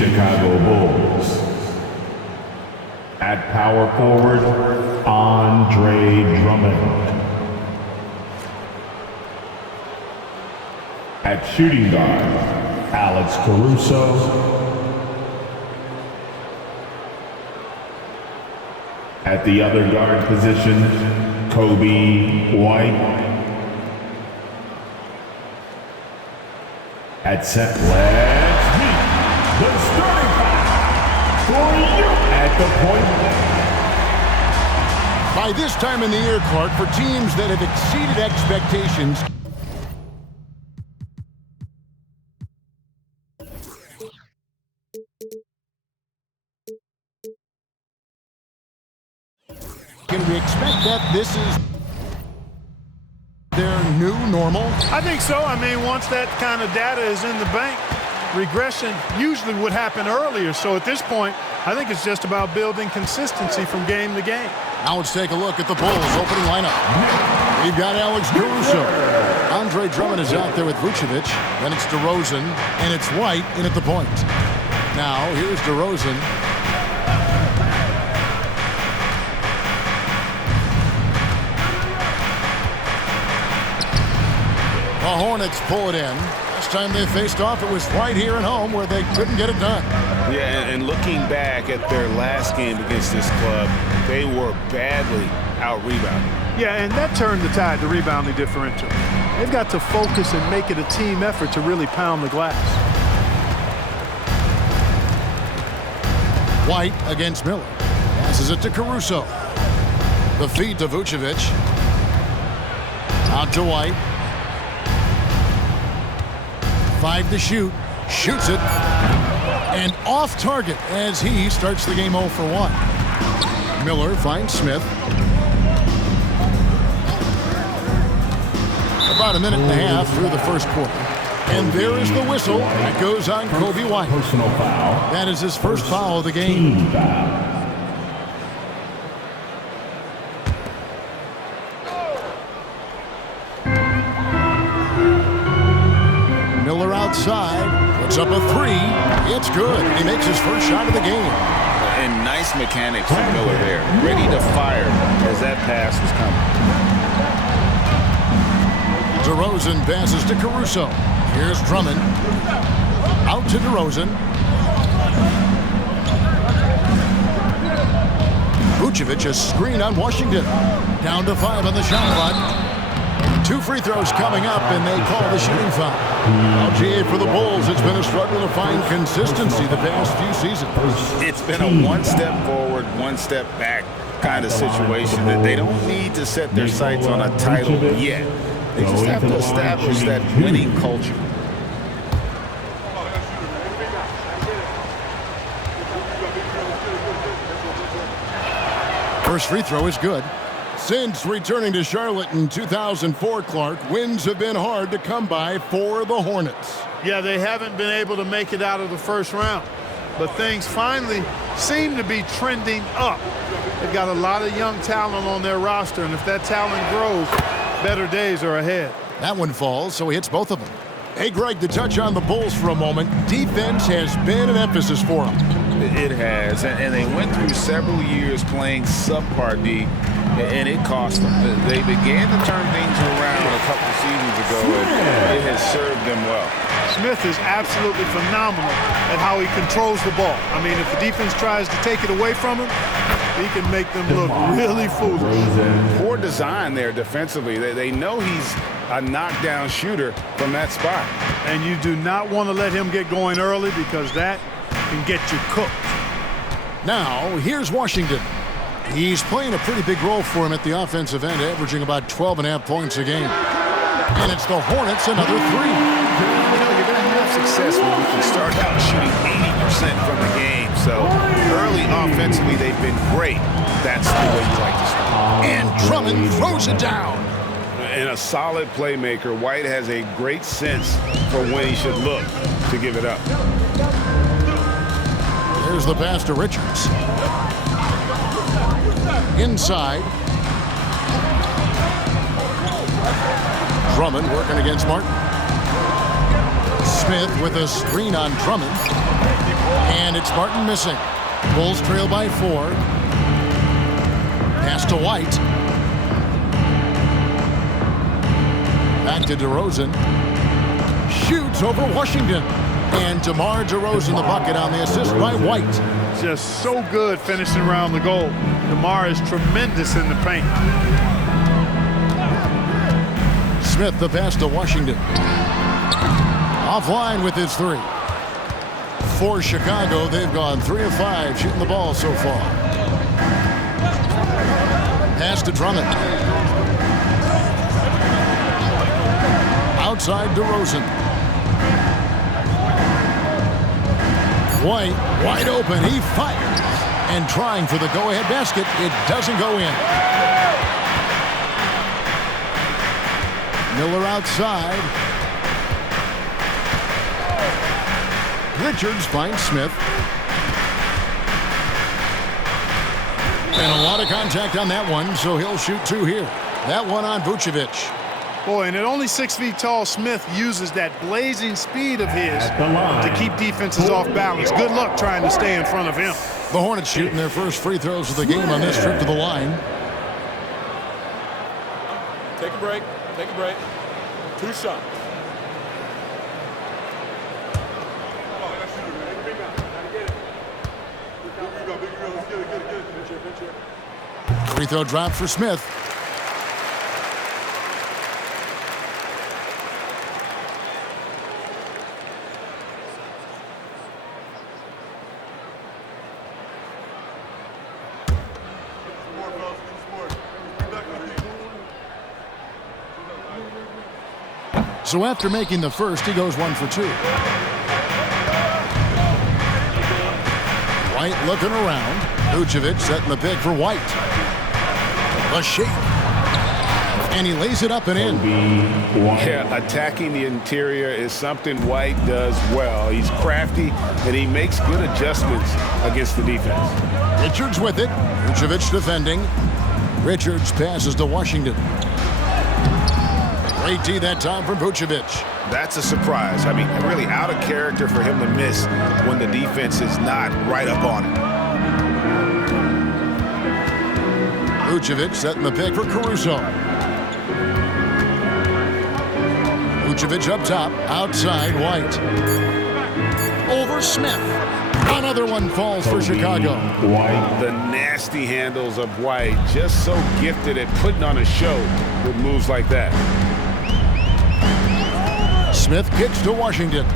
Chicago Bulls. At power forward, Andre Drummond. At shooting guard, Alex Caruso. At the other guard position, Kobe White. At set, let's meet the starting five for you at the point. By this time in the year, Clark, for teams that have exceeded expectations, can we expect that this is their new normal? I think so. I mean, once that kind of data is in the bank, regression usually would happen earlier. So at this point, I think it's just about building consistency from game to game. Now let's take a look at the Bulls' opening lineup. We've got Alex Caruso. Andre Drummond is out there with Vucevic. Then it's DeRozan, and it's White in at the point. Now, here's DeRozan. The Hornets pull it in. Last time they faced off, it was right here at home where they couldn't get it done. Yeah, and looking back at their last game against this club, they were badly out-rebounded. Yeah, and that turned the tide, the rebounding differential. They've got to focus and make it a team effort to really pound the glass. White against Miller. Passes it to Caruso. The feed to Vucevic. Out to White. 5 to shoot. Shoots it. And off target as he starts the game 0 for 1. Miller finds Smith. About a minute and a half through the first quarter. And there is the whistle. It goes on Kobe White. Personal foul. That is his first foul of the game. Team foul. Miller outside, puts up a 3. It's good. He makes his first shot of the game. And nice mechanics from Miller there. Ready to fire as that pass was coming. DeRozan passes to Caruso. Here's Drummond. Out to DeRozan. Vucevic a screen on Washington. Down to 5 on the shot clock. 2 free throws coming up, and they call the shooting foul. Now, GA for the Bulls, it's been a struggle to find consistency the past few seasons. It's been a one step forward, one step back kind of situation that they don't need to set their sights on a title yet. They just have to establish that winning culture. First free throw is good. Since returning to Charlotte in 2004, Clark, wins have been hard to come by for the Hornets. Yeah, they haven't been able to make it out of the first round. But things finally seem to be trending up. They've got a lot of young talent on their roster, and if that talent grows, better days are ahead. That one falls, so he hits both of them. Hey, Greg, to touch on the Bulls for a moment, defense has been an emphasis for them. It has, and they went through several years playing subpar D, and it cost them. They began to turn things around a couple seasons ago, and it has served them well. Smith is absolutely phenomenal at how he controls the ball. I mean, if the defense tries to take it away from him, he can make them look really foolish. Poor design there defensively. They know he's a knockdown shooter from that spot. And you do not want to let him get going early because that can get you cooked. Now, here's Washington. He's playing a pretty big role for him at the offensive end, averaging about 12.5 points a game. And it's the Hornets, another 3. You know, you're going to have success when you can start out shooting 80% from the game. So early offensively, they've been great. That's the way you like to start. And Drummond throws it down. And a solid playmaker, White has a great sense for when he should look to give it up. There's the pass to Richards. Inside. Drummond working against Martin. Smith with a screen on Drummond. it's Martin missing. Bulls trail by 4. Pass to White. Back to DeRozan. Shoots over Washington. And DeMar DeRozan the bucket on the assist by White. Just so good finishing around the goal. DeMar is tremendous in the paint. Smith the pass to Washington. Offline with his 3. For Chicago, they've gone 3 of 5 shooting the ball so far. Pass to Drummond. Outside DeRozan. White wide open. He fires. And trying for the go-ahead basket. It doesn't go in. Miller outside. Richards finds Smith. And a lot of contact on that one, so he'll shoot 2 here. That one on Vucevic. Boy, and at only 6 feet tall, Smith uses that blazing speed of his to keep defenses off balance. Good luck trying to stay in front of him. The Hornets shooting their first free throws of the game on this trip to the line. Take a break. Take a break. 2 shots. Free throw drop for Smith. So after making the first, he goes 1 for 2. White looking around. Vucevic setting the pick for White. The shape. And he lays it up and in. Yeah, attacking the interior is something White does well. He's crafty, and he makes good adjustments against the defense. Richards with it. Vucevic defending. Richards passes to Washington. Great D that time from Vucevic. That's a surprise. I mean, really out of character for him to miss when the defense is not right up on it. Vucevic setting the pick for Caruso. Vucevic up top, outside White. Over Smith. Another one falls for Chicago. The nasty handles of White, just so gifted at putting on a show with moves like that. Smith kicks to Washington.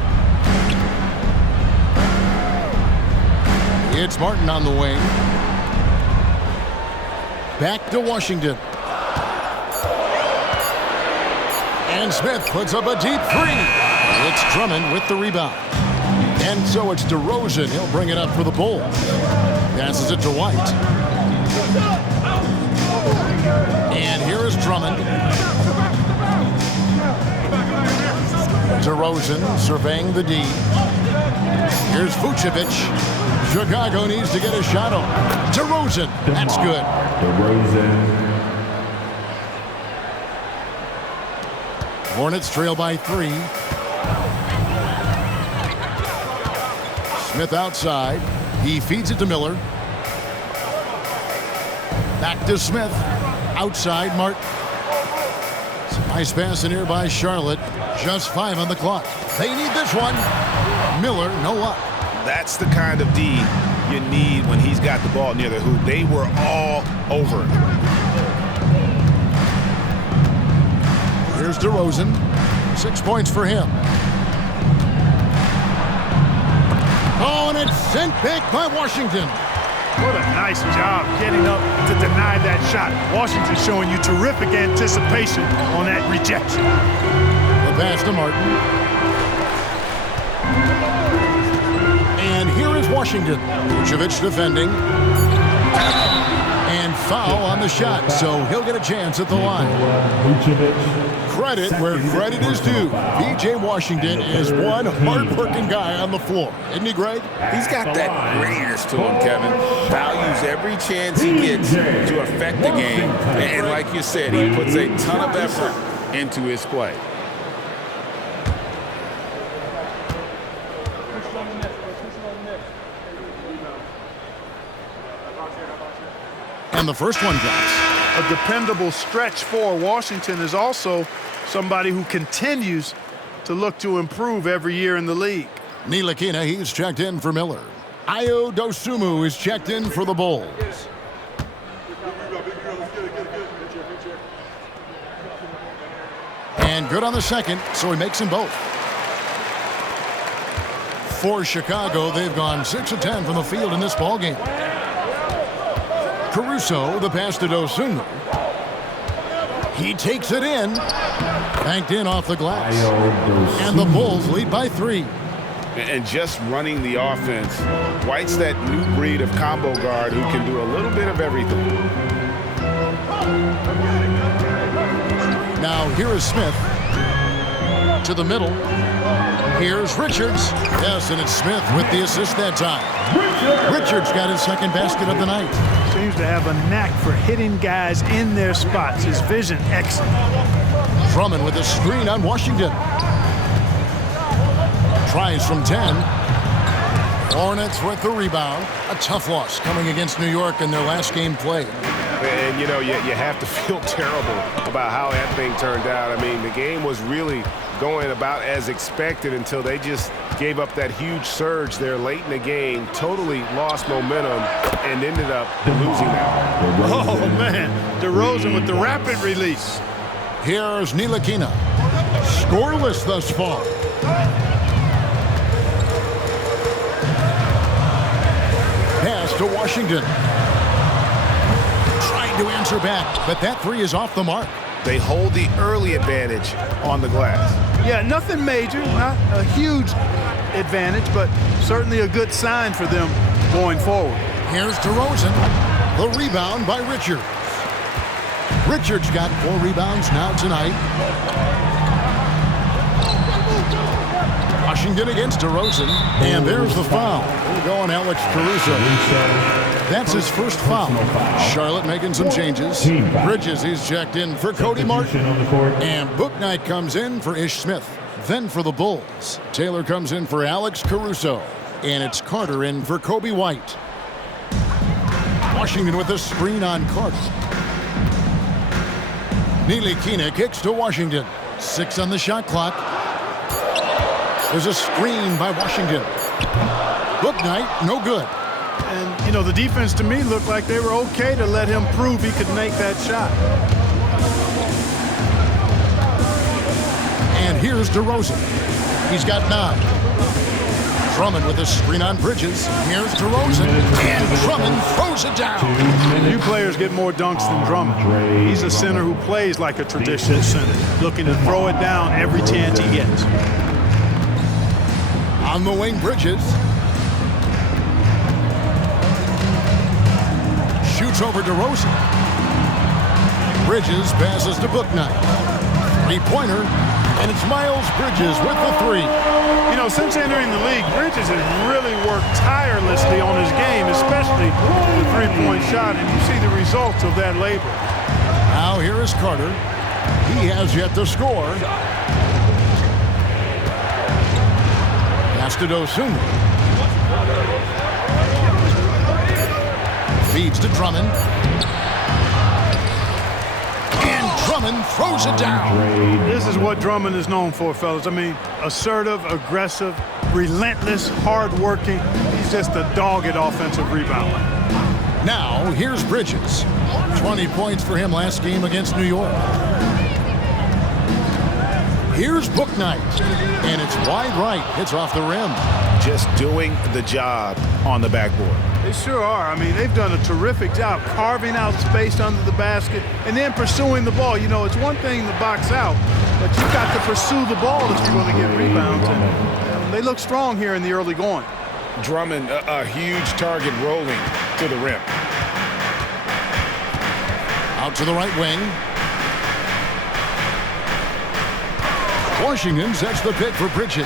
It's Martin on the wing. Back to Washington. And Smith puts up a deep 3. It's Drummond with the rebound. And so it's DeRozan. He'll bring it up for the Bulls. Passes it to White. And here is Drummond. DeRozan surveying the D. Here's Vucevic. Chicago needs to get a shot on. DeRozan. That's good. DeRozan. Hornets trail by 3. Smith outside. He feeds it to Miller. Back to Smith. Outside Martin. Nice pass in here by Charlotte. Just 5 on the clock. They need this one. Miller, no luck. That's the kind of D you need when he's got the ball near the hoop. They were all over it. Here's DeRozan. 6 points for him. Oh, and it's sent back by Washington. What a nice job getting up to deny that shot. Washington showing you terrific anticipation on that rejection. The pass to Martin. And here is Washington. Vucevic defending. And foul on the shot, so he'll get a chance at the line. Credit where credit is due. P.J. Washington is one hard-working guy on the floor. Isn't he, Greg? He's got that grittiness to him, Kevin. Values every chance he gets to affect the game. And like you said, he puts a ton of effort into his play. And the first one drops. A dependable stretch for Washington is also somebody who continues to look to improve every year in the league. Ntilikina, he's checked in for Miller. Ayo Dosunmu is checked in for the Bulls. And good on the second, so he makes them both. For Chicago, they've gone 6 of 10 from the field in this ballgame. Caruso, the pass to Dosunmu. He takes it in. Banked in off the glass. And the Bulls lead by 3. And just running the offense, White's that new breed of combo guard who can do a little bit of everything. Now here is Smith. To the middle. Here's Richards. Yes, and it's Smith with the assist that time. Richards got his second basket of the night. Seems to have a knack for hitting guys in their spots. His vision excellent. Drummond with a screen on Washington. Tries from 10. Hornets with the rebound. A tough loss coming against New York in their last game played. And, you know, you have to feel terrible about how that thing turned out. I mean, the game was really going about as expected until they just gave up that huge surge there late in the game, totally lost momentum, and ended up losing that. Oh, man. DeRozan with the rapid release. Here's Ntilikina. Scoreless thus far. Pass to Washington. Trying to answer back, but that three is off the mark. They hold the early advantage on the glass. Yeah, nothing major, not a huge advantage, but certainly a good sign for them going forward. Here's DeRozan. The rebound by Richards. Richards got 4 rebounds now tonight. Washington against DeRozan. And there's the foul. We'll go on Alex Caruso. That's his first foul. Charlotte making some changes. Bridges, he's checked in for Cody Martin. And Bouknight comes in for Ish Smith. Then for the Bulls, Taylor comes in for Alex Caruso. And it's Carter in for Kobe White. Washington with a screen on Carter. Ntilikina kicks to Washington. 6 on the shot clock. There's a screen by Washington. Bouknight, no good. And, you know, the defense to me looked like they were okay to let him prove he could make that shot. And here's DeRozan. He's got 9. Drummond with a screen on Bridges. Here's DeRozan. And Drummond throws it down. Few players get more dunks than Drummond. He's a center who plays like a traditional center, looking to throw it down every chance he gets. On the wing, Bridges. Shoots over DeRozan. Bridges passes to Bouknight. 3-pointer. And it's Miles Bridges with the 3. You know, since entering the league, Bridges has really worked tirelessly on his game, especially the three-point shot, and you see the results of that labor. Now here is Carter. He has yet to score. Pass to Dosunmu. Feeds to Drummond. Drummond throws it down. This is what Drummond is known for, fellas. I mean, assertive, aggressive, relentless, hard-working. He's just a dogged offensive rebounder. Now, here's Bridges. 20 points for him last game against New York. Here's Bouknight. And it's wide right. Hits off the rim. Just doing the job on the backboard. They sure are. I mean, they've done a terrific job carving out space under the basket and then pursuing the ball. You know, it's one thing to box out, but you've got to pursue the ball if you're going to get rebounds. And they look strong here in the early going. Drummond, a huge target rolling to the rim. Out to the right wing. Washington sets the pick for Bridges.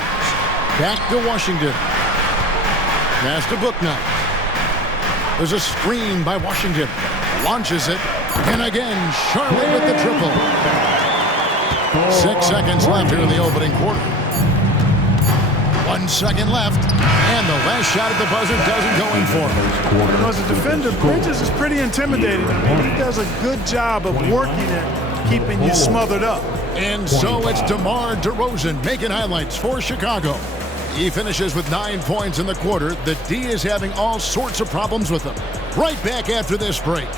Back to Washington. Pass to Bouknight. There's a screen by Washington. Launches it. And again, Charlotte with the triple. 6 seconds left here in the opening quarter. 1 second left. And the last shot at the buzzer doesn't go in for him. You know, as a defender, Bridges is pretty intimidating. I mean, he does a good job of working at keeping you smothered up. And so it's DeMar DeRozan making highlights for Chicago. He finishes with 9 points in the quarter. The D is having all sorts of problems with him. Right back after this break.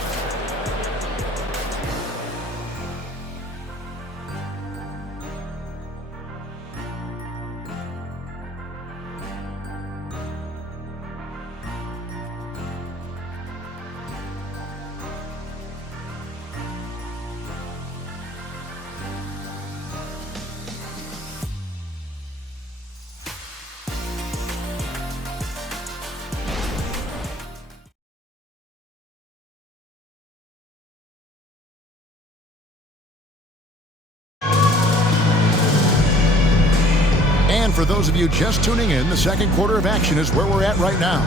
And for those of you just tuning in, the second quarter of action is where we're at right now.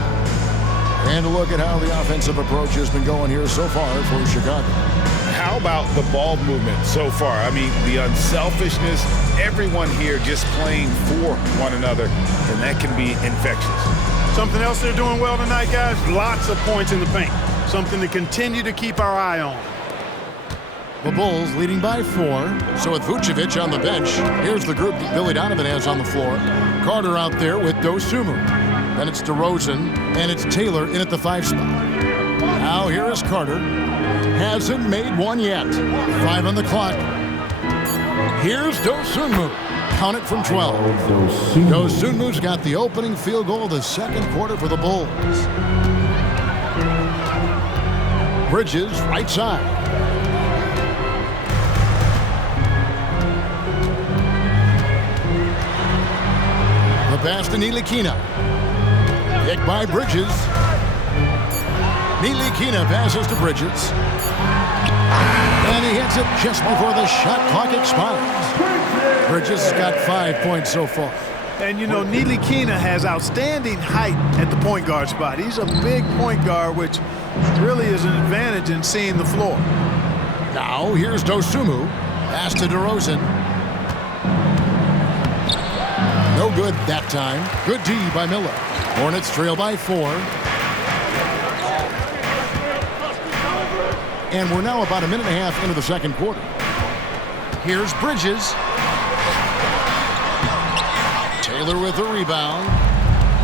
And a look at how the offensive approach has been going here so far for Chicago. How about the ball movement so far? I mean, the unselfishness, everyone here just playing for one another, and that can be infectious. Something else they're doing well tonight, guys, lots of points in the paint. Something to continue to keep our eye on. The Bulls leading by 4. So with Vucevic on the bench, here's the group that Billy Donovan has on the floor. Carter out there with Dosunmu. Then it's DeRozan, and it's Taylor in at the 5 spot. Now here is Carter. Hasn't made one yet. 5 on the clock. Here's Dosunmu. Count it from 12. Dosunmu's got the opening field goal of the second quarter for the Bulls. Bridges, right side. The pass to Ntilikina. Picked by Bridges. Ntilikina passes to Bridges. And he hits it just before the shot clock expires. Bridges has got 5 points so far. And, you know, Ntilikina has outstanding height at the point guard spot. He's a big point guard, which really is an advantage in seeing the floor. Now, here's Dosunmu. Pass to DeRozan. No good that time. Good D by Miller. Hornets trail by 4. And we're now about a minute and a half into the second quarter. Here's Bridges. Taylor with the rebound.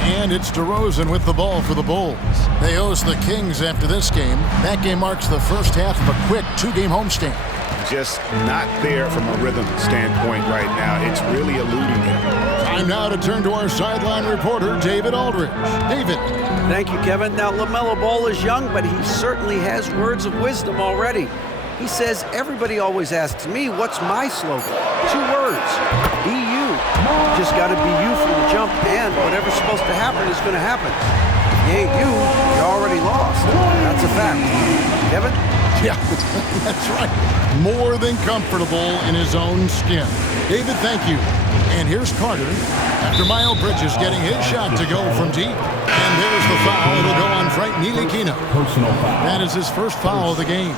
And it's DeRozan with the ball for the Bulls. They host the Kings after this game. That game marks the first half of a quick 2-game homestand. Just not there from a rhythm standpoint right now. It's really eluding him. Time now to turn to our sideline reporter, David Aldridge. David. Thank you, Kevin. Now, LaMelo Ball is young, but he certainly has words of wisdom already. He says, everybody always asks me, what's my slogan? 2 words, be you. Just got to be you from the jump, and whatever's supposed to happen is going to happen. If you ain't you, you already lost. That's a fact. Kevin? Yeah, that's right. More than comfortable in his own skin. David, thank you. And here's Carter after Miles Bridges getting his shot to go from deep. And there's the foul. It'll go on Frank Ntilikina. Personal foul. That is his first foul of the game.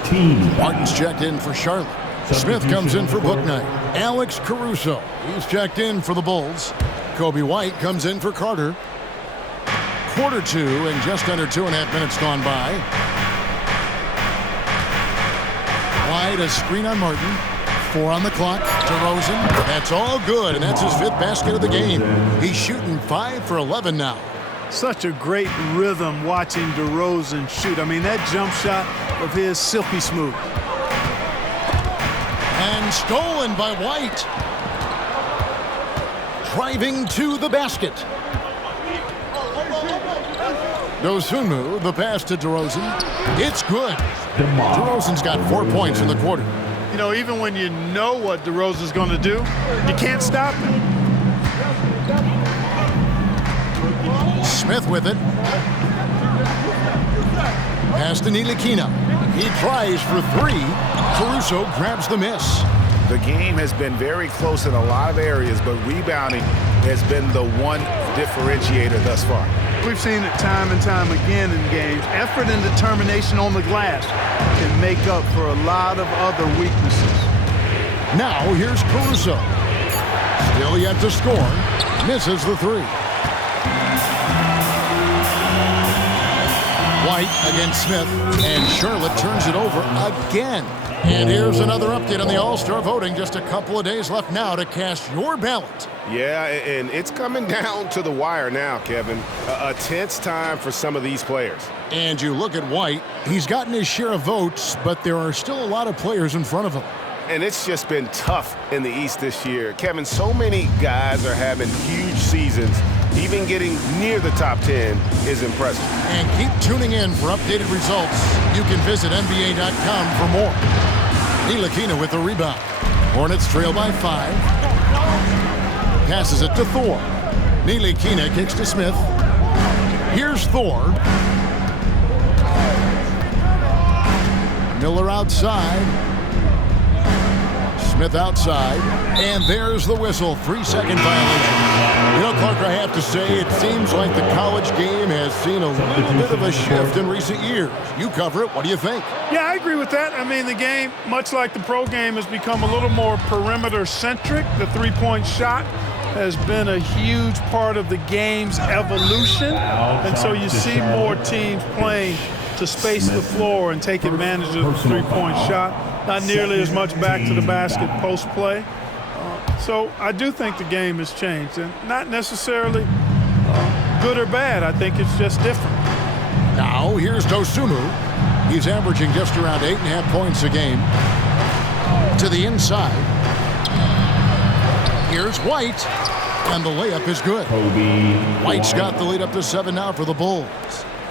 Martin's checked in for Charlotte. Smith comes in for Bouknight. Alex Caruso, he's checked in for the Bulls. Kobe White comes in for Carter. Quarter 2 and just under 2.5 minutes gone by. White, a screen on Martin. 4 on the clock. DeRozan. That's all good, and that's his 5th basket of the game. He's shooting 5 for 11 now. Such a great rhythm watching DeRozan shoot. I mean, that jump shot of his silky smooth. And stolen by White. Driving to the basket. Dosunmu, the pass to DeRozan. It's good. DeRozan's got 4 points in the quarter. You know, even when you know what DeRozan's going to do, you can't stop him. Smith with it. Pass to Ntilikina. He tries for 3. Caruso grabs the miss. The game has been very close in a lot of areas, but rebounding has been the one differentiator thus far. We've seen it time and time again in games. Effort and determination on the glass can make up for a lot of other weaknesses. Now here's Caruso. Still yet to score. Misses the 3. White against Smith, and Charlotte turns it over again. And here's another update on the All-Star voting. Just a couple of days left now to cast your ballot. Yeah, and it's coming down to the wire now, Kevin. A tense time for some of these players. And you look at White, he's gotten his share of votes, but there are still a lot of players in front of him. And it's just been tough in the East this year. Kevin, so many guys are having huge seasons. Even getting near the top 10 is impressive. And keep tuning in for updated results. You can visit NBA.com for more. Ntilikina with the rebound. Hornets trail by 5. Passes it to Thor. Ntilikina kicks to Smith. Here's Thor. Miller outside. Smith outside, and there's the whistle. 3-second violation. You know, Clark, I have to say, it seems like the college game has seen a little bit of a shift in recent years. You cover it. What do you think? Yeah, I agree with that. I mean, the game, much like the pro game, has become a little more perimeter-centric. The three-point shot has been a huge part of the game's evolution, and so you see more teams playing to space the floor and take advantage of the three-point shot. Not nearly as much back to the basket post play. So I do think the game has changed, and not necessarily good or bad. I think it's just different. Now here's Dosunmu. He's averaging just around 8.5 points a game. To the inside. Here's White, and the layup is good. White's got the lead up to 7 now for the Bulls.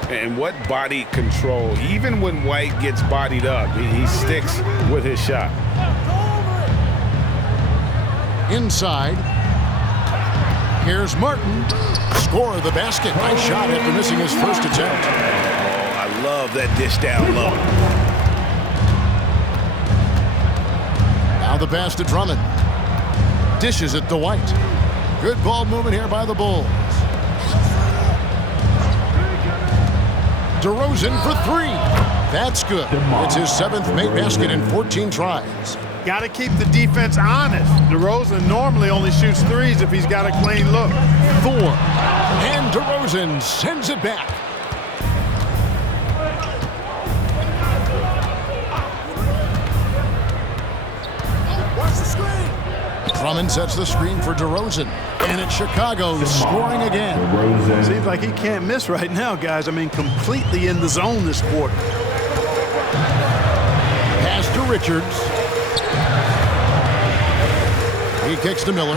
And what body control. Even when White gets bodied up, he sticks with his shot. Inside. Here's Martin. Score the basket. Nice shot after missing his first attempt. Oh, I love that dish down low. Now the pass to Drummond. Dishes it to White. Good ball movement here by the Bulls. DeRozan for 3. That's good. It's his 7th made basket in 14 tries. Got to keep the defense honest. DeRozan normally only shoots threes if he's got a clean look. Thor. And DeRozan sends it back. Drummond sets the screen for DeRozan. And it's Chicago scoring again. Seems like he can't miss right now, guys. I mean, completely in the zone this quarter. Pass to Richards. He kicks to Miller.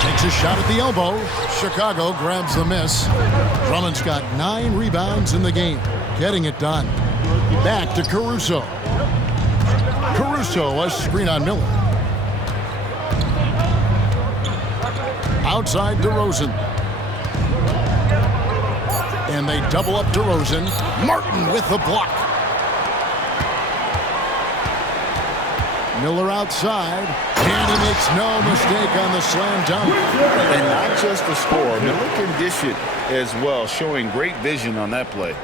Takes a shot at the elbow. Chicago grabs the miss. Drummond's got 9 rebounds in the game. Getting it done. Back to Caruso. Caruso, a screen on Miller. Outside DeRozan. And they double up DeRozan. Martin with the block. Miller outside. And he makes no mistake on the slam dunk. And not just the score. Miller can dish it as well, showing great vision on that play.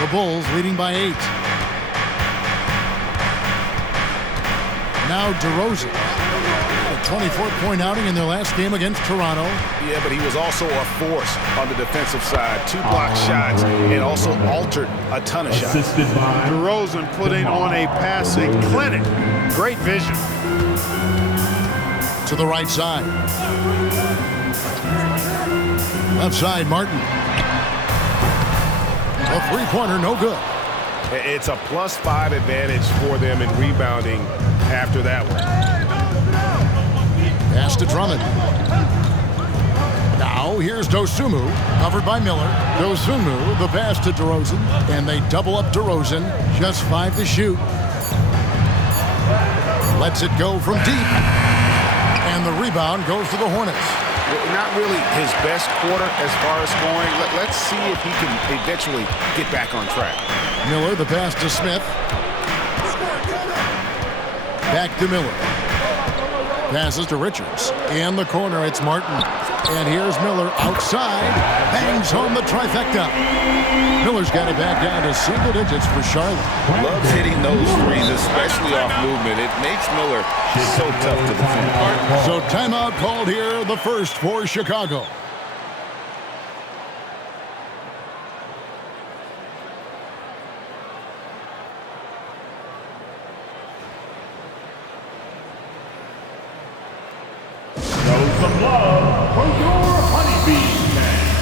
The Bulls leading by 8. Now DeRozan. A 24-point outing in their last game against Toronto. Yeah, but he was also a force on the defensive side. 2 block shots and also altered a ton of shots. DeRozan putting on a passing clinic. Great vision. To the right side. Left side, Martin. A three-pointer, no good. It's a +5 advantage for them in rebounding after that one. Pass to Drummond. Now here's Dosunmu, covered by Miller. Dosunmu, the pass to DeRozan, and they double up DeRozan. Just 5 to shoot. Lets it go from deep. And the rebound goes to the Hornets. Not really his best quarter as far as scoring. Let's see if he can eventually get back on track. Miller, the pass to Smith. Back to Miller. Passes to Richards. In the corner, it's Martin. And here's Miller outside. Bangs home the trifecta. Miller's got it back down to single digits for Charlotte. Loves hitting those threes, especially off movement. It makes Miller so tough to defend. So timeout called here, the first for Chicago. some love for your Honeybee fans.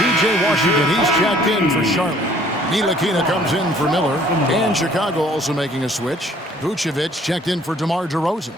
P.J. Washington, he's checked in for Charlotte. Ntilikina comes in for Miller. And Chicago also making a switch. Vucevic checked in for DeMar DeRozan.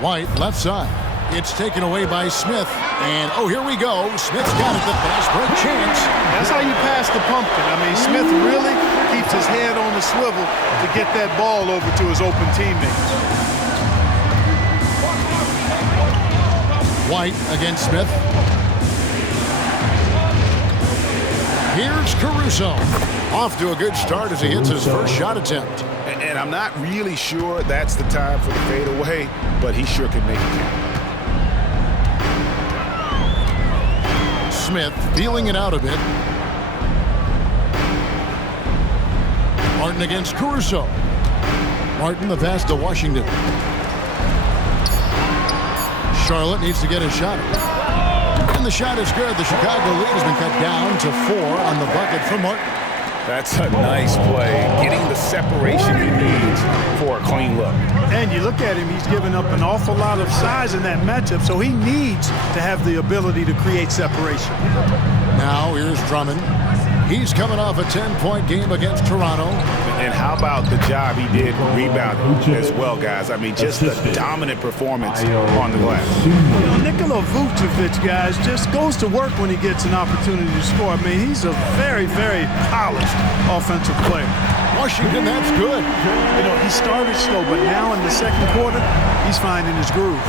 White, left side. It's taken away by Smith. And, oh, here we go. Smith's got it. The fast break chance. That's how you pass the pumpkin. I mean, Smith really keeps his head on the swivel to get that ball over to his open teammates. White against Smith. Here's Caruso. Off to a good start as he hits his first shot attempt. And I'm not really sure that's the time for the fadeaway, but he sure can make it count. Smith feeling it out a bit. Martin against Caruso. Martin the pass to Washington. Charlotte needs to get a shot. And the shot is good. The Chicago lead has been cut down to 4 on the bucket for Martin. That's a nice play, getting the separation he needs for a clean look. And you look at him, he's given up an awful lot of size in that matchup, so he needs to have the ability to create separation. Now here's Drummond. He's coming off a 10-point game against Toronto. And how about the job he did rebounding as well, guys? I mean, just a dominant performance on the glass. You know, Nikola Vucevic, guys, just goes to work when he gets an opportunity to score. I mean, he's a very, very polished offensive player. Washington, that's good. You know, he started slow, but now in the second quarter, he's finding his groove.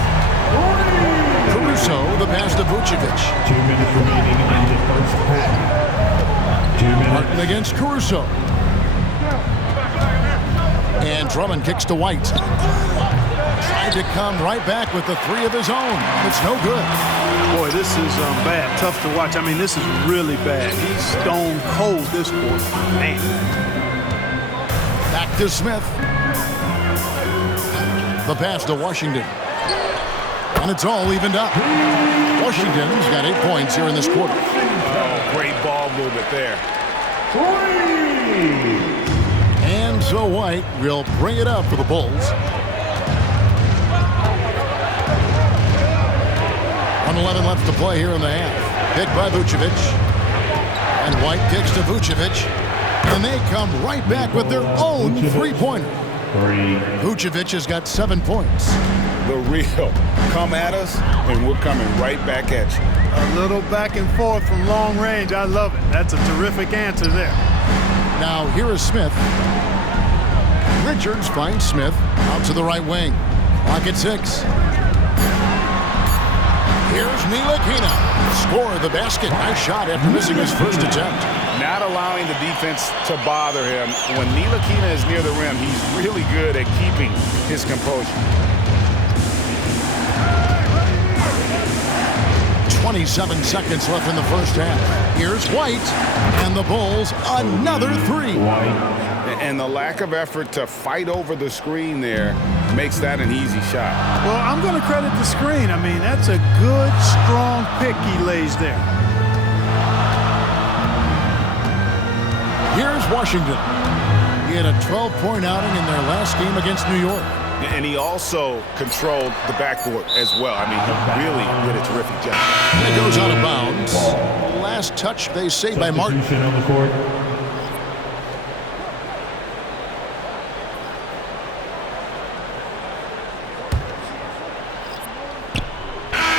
Caruso, the pass to Vucevic. 2 minutes remaining in the first half. 2 minutes. Martin against Caruso. And Drummond kicks to White. Tried to come right back with the 3 of his own. It's no good. Boy, this is bad. Tough to watch. I mean, this is really bad. He's stone cold this quarter. Man. Back to Smith. The pass to Washington. And it's all evened up. Washington's got 8 points here in this quarter. Oh, great ball movement there. 3. And so White will bring it up for the Bulls. 1:11 left to play here in the half. Picked by Vucevic. And White kicks to Vucevic. And they come right back with their own three-pointer. 3. Vucevic has got 7 points. The real. Come at us, and we're coming right back at you. A little back and forth from long range. I love it. That's a terrific answer there. Now here is Smith. Richards finds Smith out to the right wing. Clock at 6. Here's Ntilikina. Score the basket. Nice shot after missing his first attempt. Not allowing the defense to bother him. When Ntilikina is near the rim, he's really good at keeping his composure. 27 seconds left in the first half. Here's White, and the Bulls another 3. And the lack of effort to fight over the screen there makes that an easy shot. Well, I'm going to credit the screen. I mean, that's a good, strong pick he lays there. Here's Washington. He had a 12-point outing in their last game against New York. And he also controlled the backboard as well. I mean, he really did a terrific job. And it goes out of bounds. Last touch, they say, by Martin. Substitution on the court.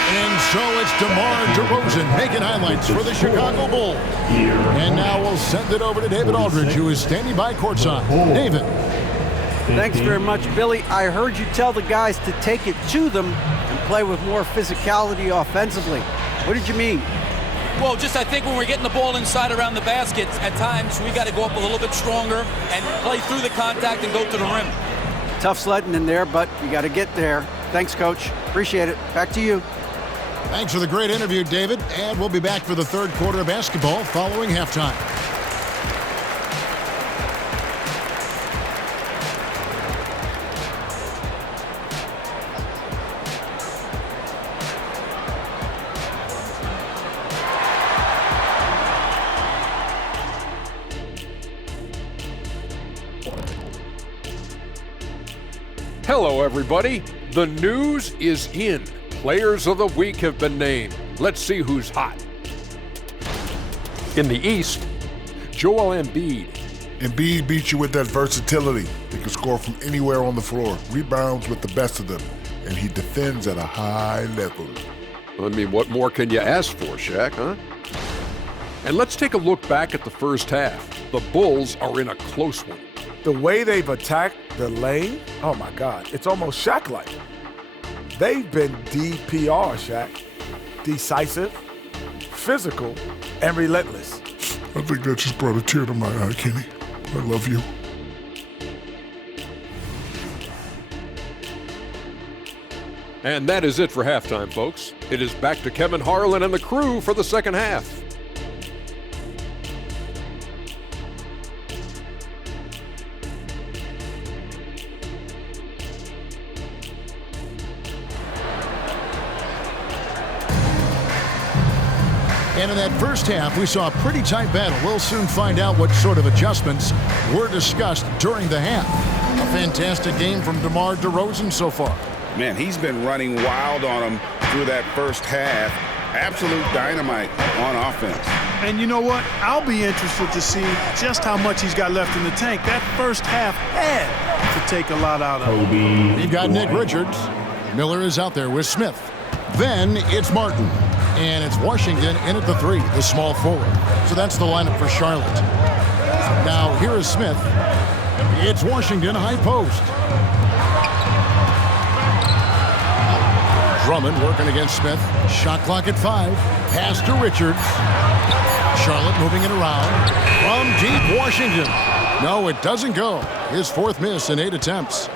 And so it's DeMar DeRozan making highlights for the Chicago Bulls. And now we'll send it over to David Aldridge, who is standing by courtside. David. Thanks very much, Billy. I heard you tell the guys to take it to them and play with more physicality offensively. What did you mean? Well, just I think when we're getting the ball inside around the basket, at times we got to go up a little bit stronger and play through the contact and go to the rim. Tough sledding in there, but you got to get there. Thanks, Coach. Appreciate it. Back to you. Thanks for the great interview, David. And we'll be back for the third quarter of basketball following halftime. Hello, everybody. The news is in. Players of the week have been named. Let's see who's hot. In the East, Joel Embiid. Embiid beats you with that versatility. He can score from anywhere on the floor, rebounds with the best of them, and he defends at a high level. I mean, what more can you ask for, Shaq, huh? And let's take a look back at the first half. The Bulls are in a close one. The way they've attacked the lane, oh my God, it's almost Shaq-like. They've been DPR, Shaq. Decisive, physical, and relentless. I think that just brought a tear to my eye, Kenny. I love you. And that is it for halftime, folks. It is back to Kevin Harlan and the crew for the second half. And in that first half, we saw a pretty tight battle. We'll soon find out what sort of adjustments were discussed during the half. A fantastic game from DeMar DeRozan so far. Man, he's been running wild on him through that first half. Absolute dynamite on offense. And you know what? I'll be interested to see just how much he's got left in the tank. That first half had to take a lot out of him. You've got Nick Richards. Miller is out there with Smith. Then it's Martin. And it's Washington in at the three, the small forward. So that's the lineup for Charlotte. Now here is Smith. It's Washington high post. Drummond working against Smith. Shot clock at 5. Pass to Richards. Charlotte moving it around. From deep, Washington. No, it doesn't go. His fourth miss in 8 attempts.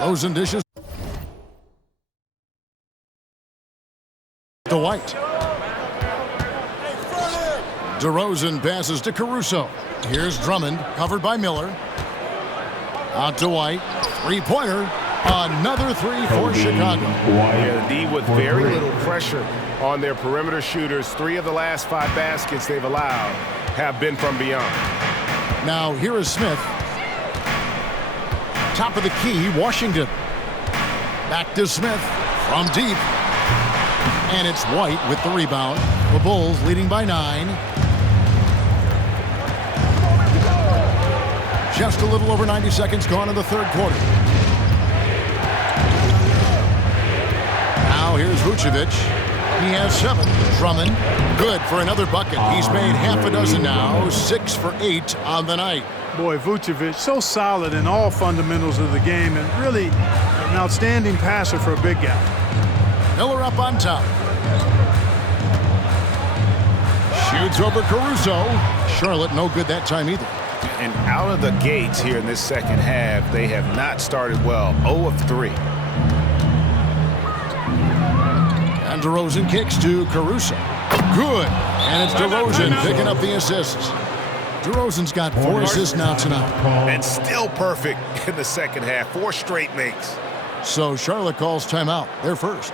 DeRozan dishes to White. DeRozan passes to Caruso. Here's Drummond, covered by Miller. Out to White. Three-pointer. Another three for Chicago. Yeah, the D with very little pressure on their perimeter shooters. 3 of the last 5 baskets they've allowed have been from beyond. Now here is Smith. Top of the key, Washington. Back to Smith from deep. And it's White with the rebound. The Bulls leading by 9. Just a little over 90 seconds gone in the third quarter. Now here's Vucevic. He has 7. Drummond, good for another bucket. He's made half a dozen now. 6 for 8 on the night. Boy, Vucevic, so solid in all fundamentals of the game and really an outstanding passer for a big guy. Miller up on top. Shoots over Caruso. Charlotte no good that time either. And out of the gates here in this second half, they have not started well. 0 of 3. And DeRozan kicks to Caruso. Good. And it's DeRozan picking up the assists. DeRozan's got 4 assists now tonight. And still perfect in the second half. 4 straight makes. So Charlotte calls timeout. They're first.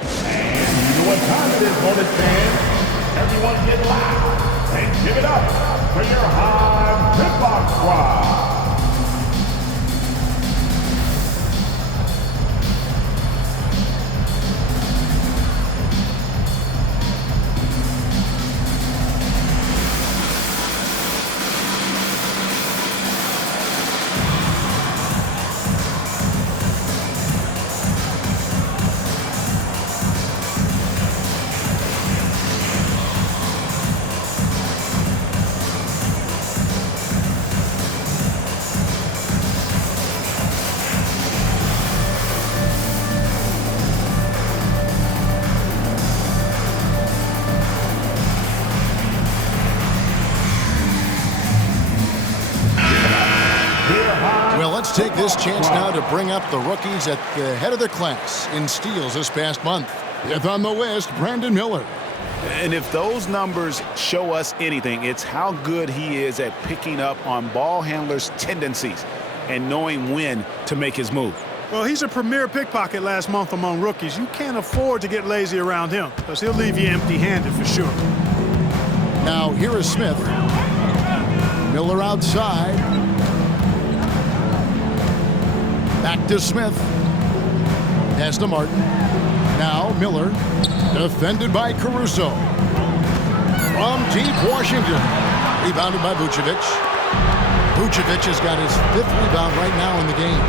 And you know what time United Hornets fans, everyone get loud and give it up for your High Pitbox Squad. Let's take this chance now to bring up the rookies at the head of their class in steals this past month. Fifth on the list, Brandon Miller. And if those numbers show us anything, it's how good he is at picking up on ball handlers' tendencies and knowing when to make his move. Well, he's a premier pickpocket last month among rookies. You can't afford to get lazy around him because he'll leave you empty-handed for sure. Now, here is Smith. Miller outside. Back to Smith. Pass to Martin. Now Miller. Defended by Caruso. From deep Washington. Rebounded by Vucevic. Vucevic has got his 5th rebound right now in the game.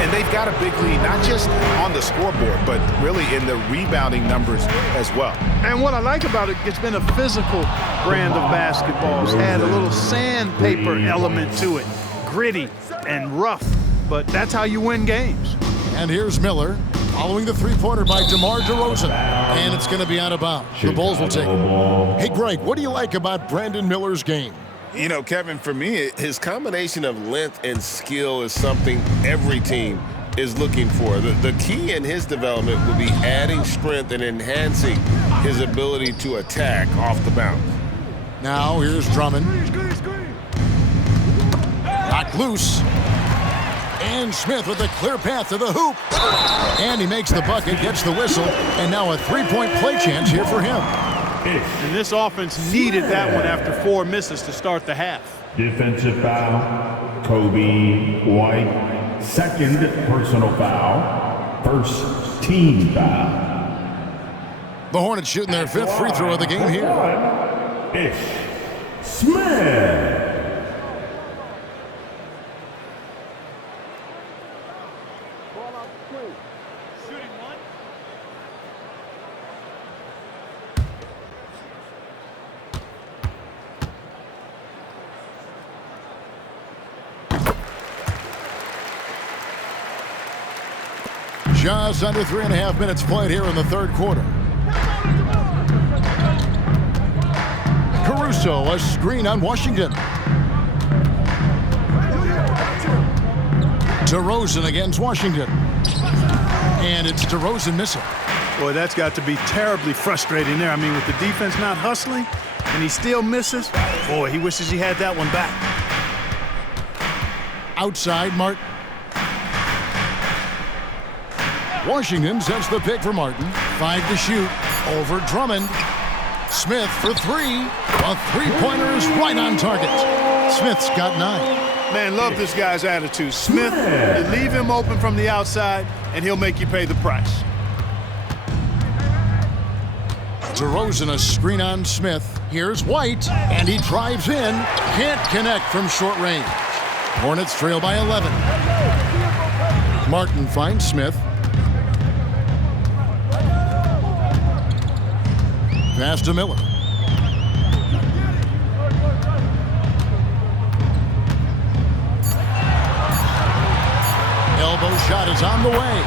And they've got a big lead, not just on the scoreboard, but really in the rebounding numbers as well. And what I like about it, it's been a physical brand of basketball. It's had a little sandpaper element to it. Gritty and rough. But that's how you win games. And here's Miller following the three-pointer by DeMar DeRozan. And it's going to be out of bounds. The Bulls will take it. Hey, Greg, what do you like about Brandon Miller's game? You know, Kevin, for me, his combination of length and skill is something every team is looking for. The key in his development will be adding strength and enhancing his ability to attack off the bounce. Now here's Drummond. Knocked loose. And Smith with a clear path to the hoop. And he makes the bucket, gets the whistle, and now a three-point play chance here for him. And this offense needed that one after 4 misses to start the half. Defensive foul, Kobe White. Second personal foul, first team foul. The Hornets shooting their 5th free throw of the game here. Ish Smith. Just under 3.5 minutes played here in the 3rd quarter. Caruso, a screen on Washington. DeRozan against Washington. And it's DeRozan missing. Boy, that's got to be terribly frustrating there. I mean, with the defense not hustling and he still misses, boy, he wishes he had that one back. Outside, Martin. Washington sets the pick for Martin. 5 to shoot. Over Drummond. Smith for 3. A three-pointer is right on target. Smith's got 9. Man, love this guy's attitude. Smith, you leave him open from the outside, and he'll make you pay the price. DeRozan a screen on Smith. Here's White, and he drives in. Can't connect from short range. Hornets trail by 11. Martin finds Smith. Pass to Miller. Elbow shot is on the way.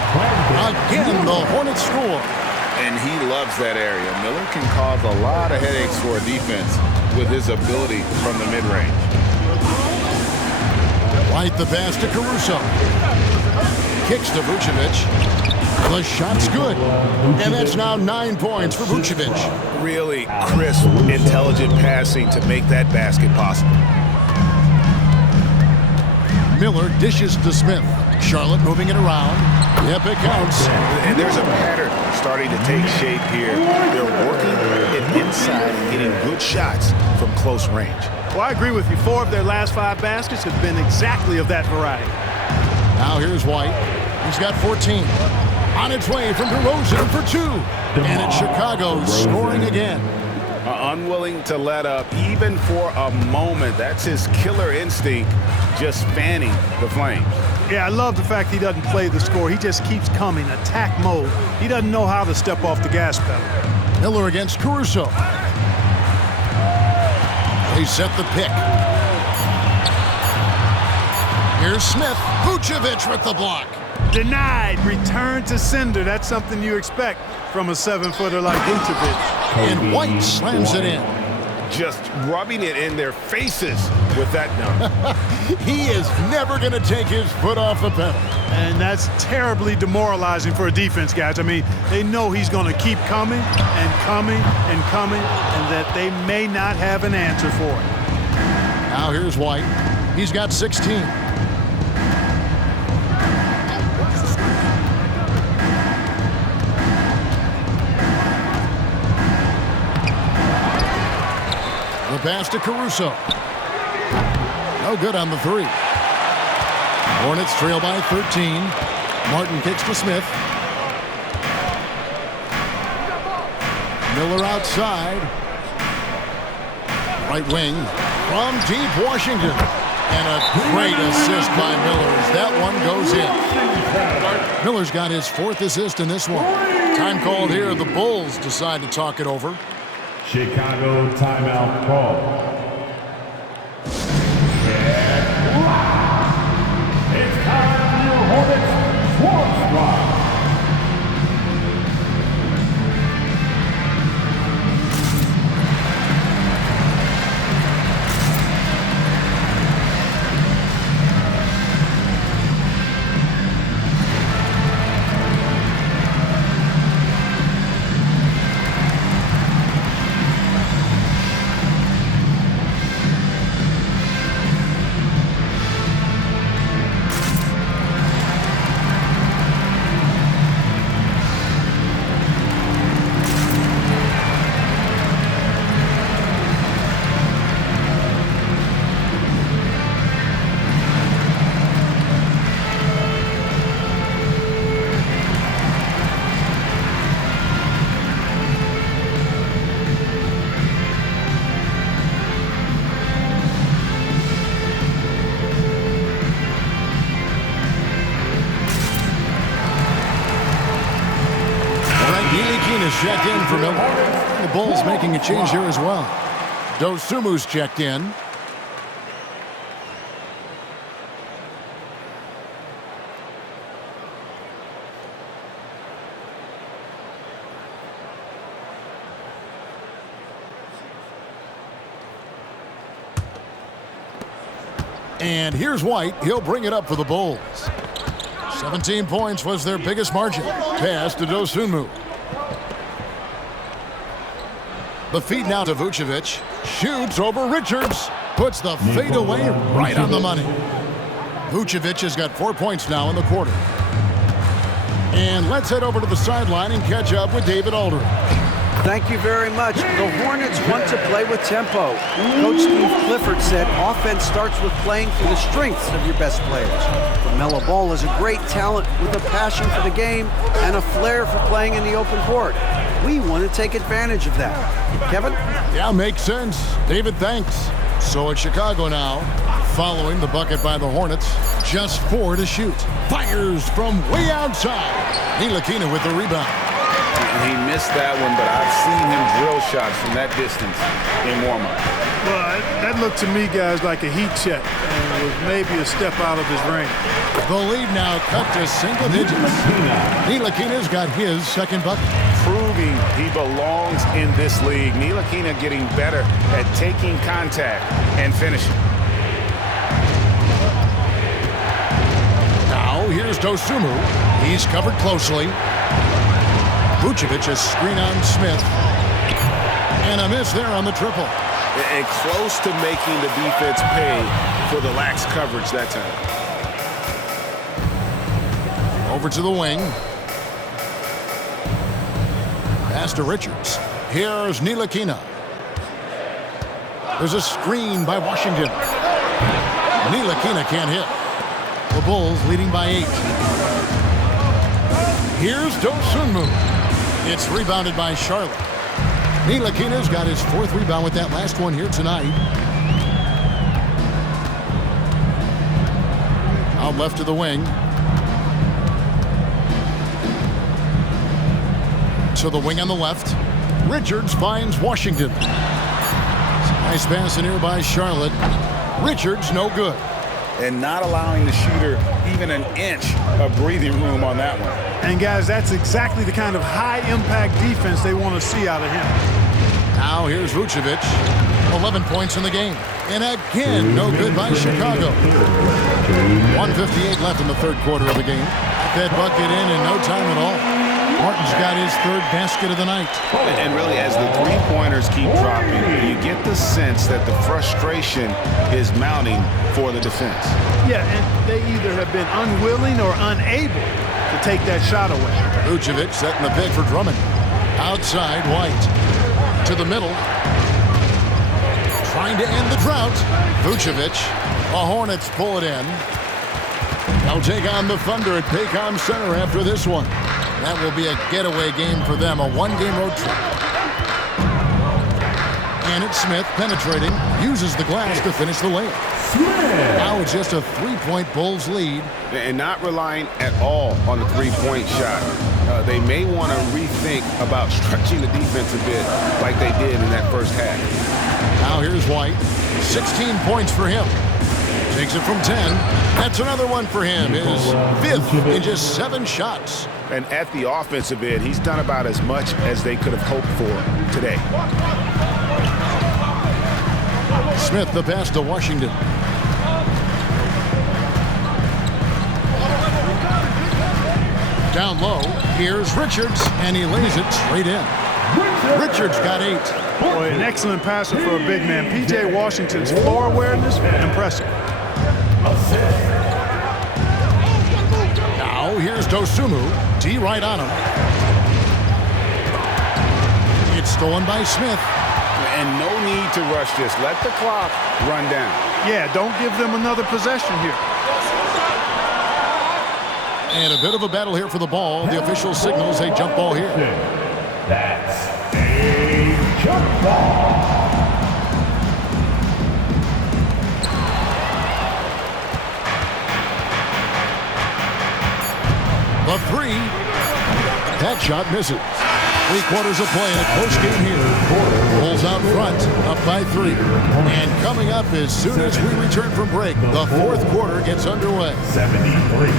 Again, the Hornets score. And he loves that area. Miller can cause a lot of headaches for a defense with his ability from the mid-range. White the pass to Caruso. Kicks to Vucevic. The shot's good. And that's now 9 points for Vucevic. Really crisp, intelligent passing to make that basket possible. Miller dishes to Smith. Charlotte moving it around. Yep, it counts. And there's a pattern starting to take shape here. They're working it inside and getting good shots from close range. Well, I agree with you. 4 of their last 5 baskets have been exactly of that variety. Now here's White. He's got 14. On its way from DeRozan for 2. And it's Chicago scoring again. Unwilling to let up even for a moment. That's his killer instinct, just fanning the flames. Yeah, I love the fact he doesn't play the score. He just keeps coming, attack mode. He doesn't know how to step off the gas pedal. Miller against Caruso. They set the pick. Here's Smith. Vucevic with the block. Denied. Return to sender. That's something you expect from a 7-footer like Vucevic. And White slams it in. Just rubbing it in their faces with that dunk. He is never going to take his foot off the pedal. And that's terribly demoralizing for a defense, guys. I mean, they know he's going to keep coming and coming and coming, and that they may not have an answer for it. Now here's White. He's got 16. The pass to Caruso. No good on the 3. Hornets trail by 13. Martin kicks to Smith. Miller outside. Right wing from deep Washington. And a great assist by Miller as that one goes in. Miller's got his 4th assist in this one. Time called here. The Bulls decide to talk it over. Chicago timeout call. It's time for your Hornets Swarm Squad. Checked in for Miller. The Bulls making a change here as well. Dosumu's checked in. And here's White. He'll bring it up for the Bulls. 17 points was their biggest margin. Pass to Dosunmu. The feed now to Vucevic. Shoots over Richards. Puts the fadeaway right on the money. Vucevic has got 4 points now in the quarter. And let's head over to the sideline and catch up with David Aldridge. Thank you very much. The Hornets want to play with tempo. Coach Steve Clifford said offense starts with playing for the strengths of your best players. LaMelo Ball is a great talent with a passion for the game and a flair for playing in the open court. We want to take advantage of that. Kevin? Yeah, makes sense. David, thanks. So it's Chicago now, following the bucket by the Hornets. Just 4 to shoot. Fires from way outside. Ntilikina with the rebound. He missed that one, but I've seen him drill shots from that distance in warm-up. Well, that looked to me, guys, like a heat check, and was maybe a step out of his range. The lead now cut to single digits. Ntilikina's got his second bucket. Proving he belongs in this league. Ntilikina getting better at taking contact and finishing. Now here's Dosunmu. He's covered closely. Vucevic a screen on Smith. And a miss there on the triple. And close to making the defense pay for the lax coverage that time. Over to the wing. Pass to Richards. Here's Ntilikina. There's a screen by Washington. Ntilikina can't hit. The Bulls leading by 8. Here's Dosunmu. It's rebounded by Charlotte. Ntilikina's got his 4th rebound with that last one here tonight. Out left to the wing. To the wing on the left. Richards finds Washington. Nice pass in here by Charlotte. Richards, no good. And not allowing the shooter even an inch of breathing room on that one. And guys, that's exactly the kind of high-impact defense they want to see out of him. Now here's Vucevic. 11 points in the game. And again, no good by Chicago. 1:58 left in the 3rd quarter of the game. That bucket in no time at all. Martin's got his 3rd basket of the night. And really, as the three-pointers keep dropping, you get the sense that the frustration is mounting for the defense. Yeah, and they either have been unwilling or unable to take that shot away. Vucevic setting the pick for Drummond. Outside, White. To the middle. Trying to end the drought. Vucevic. The Hornets pull it in. They'll take on the Thunder at Paycom Center after this one. That will be a getaway game for them, a 1-game road trip. And it's Smith penetrating, uses the glass to finish the layup. Now it's just a 3-point Bulls lead. And not relying at all on the 3-point shot. They may want to rethink about stretching the defense a bit like they did in that first half. Now here's White. 16 points for him. Takes it from 10. That's another one for him. His 5th in just 7 shots. And at the offensive end, he's done about as much as they could have hoped for today. Smith the pass to Washington. Down low, here's Richards, and he lays it straight in. Richards got 8. Boy, an excellent passer for a big man. P.J. Washington's floor awareness, impressive. Now here's Dosunmu. D right on him. It's stolen by Smith. And no need to rush this. Let the clock run down. Yeah, don't give them another possession here. And a bit of a battle here for the ball. The official signals a jump ball here. That's a jump ball. The 3. That shot misses. 3 quarters of play in a close game here. Bulls out front, up by 3. And coming up as soon as we return from break, the 4th quarter gets underway. 73.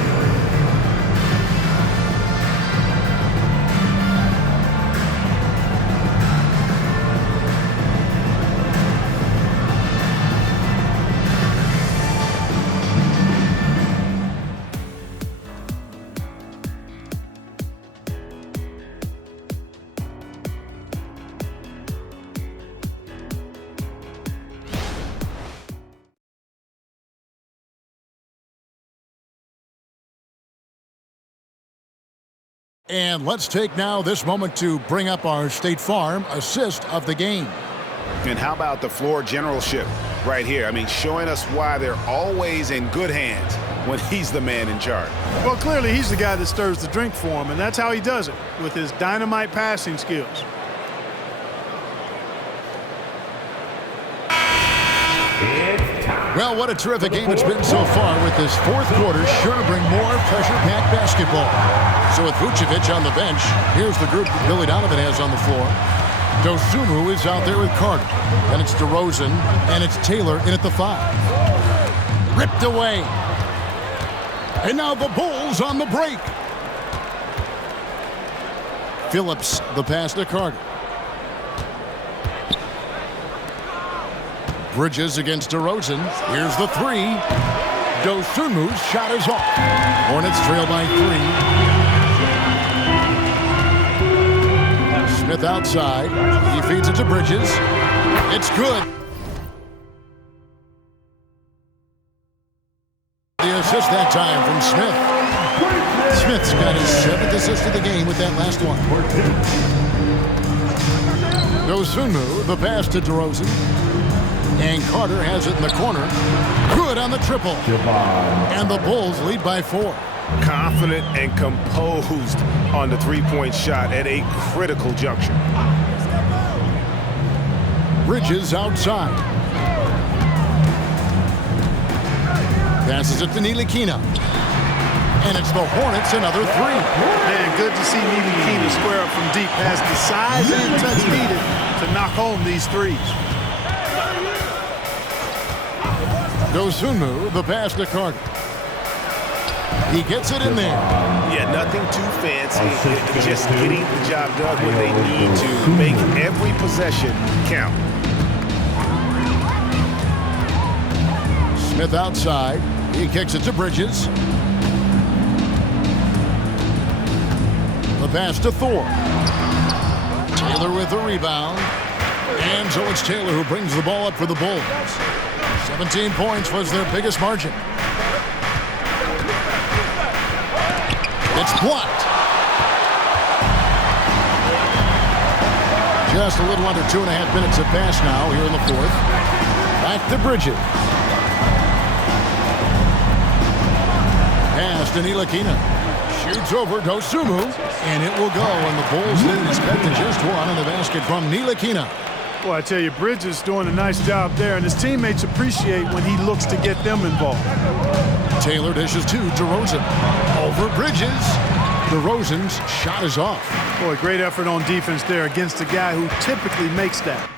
And let's take now this moment to bring up our State Farm assist of the game. And how about the floor generalship right here? I mean, showing us why they're always in good hands when he's the man in charge. Well, clearly he's the guy that stirs the drink for him, and that's how he does it, with his dynamite passing skills. Well, what a terrific game it's been so far, with this 4th quarter sure to bring more pressure-packed basketball. So with Vucevic on the bench, here's the group that Billy Donovan has on the floor. Dosunmu is out there with Carter. Then it's DeRozan, and it's Taylor in at the 5. Ripped away. And now the Bulls on the break. Phillips, the pass to Carter. Bridges against DeRozan. Here's the 3. Dosunmu's shot is off. Hornets trail by 3. Smith outside. He feeds it to Bridges. It's good. The assist that time from Smith. Smith's got his 7th assist of the game with that last one. Dosunmu, the pass to DeRozan. And Carter has it in the corner. Good on the triple. And the Bulls lead by 4. Confident and composed on the three-point shot at a critical juncture. Bridges outside. Passes it to Ntilikina. And it's the Hornets, another 3. Man, good to see Ntilikina square up from deep. Has the size and touch needed to knock home these threes. Dosunmu, the pass to Carter. He gets it in there. Yeah, nothing too fancy. Just getting the job done when they need to make every possession count. Smith outside. He kicks it to Bridges. The pass to Thor. Taylor with the rebound. And so it's Taylor who brings the ball up for the Bulls. 17 points was their biggest margin. It's blocked. Just a little under 2.5 minutes have passed now here in the 4th. Back to Bridges. Pass to Ntilikina. Shoots over Dosunmu, and it will go, and the Bulls lead is cut to just 1 on the basket from Ntilikina. Well, I tell you, Bridges doing a nice job there, and his teammates appreciate when he looks to get them involved. Taylor dishes to DeRozan. Over Bridges. DeRozan's shot is off. Boy, great effort on defense there against a guy who typically makes that.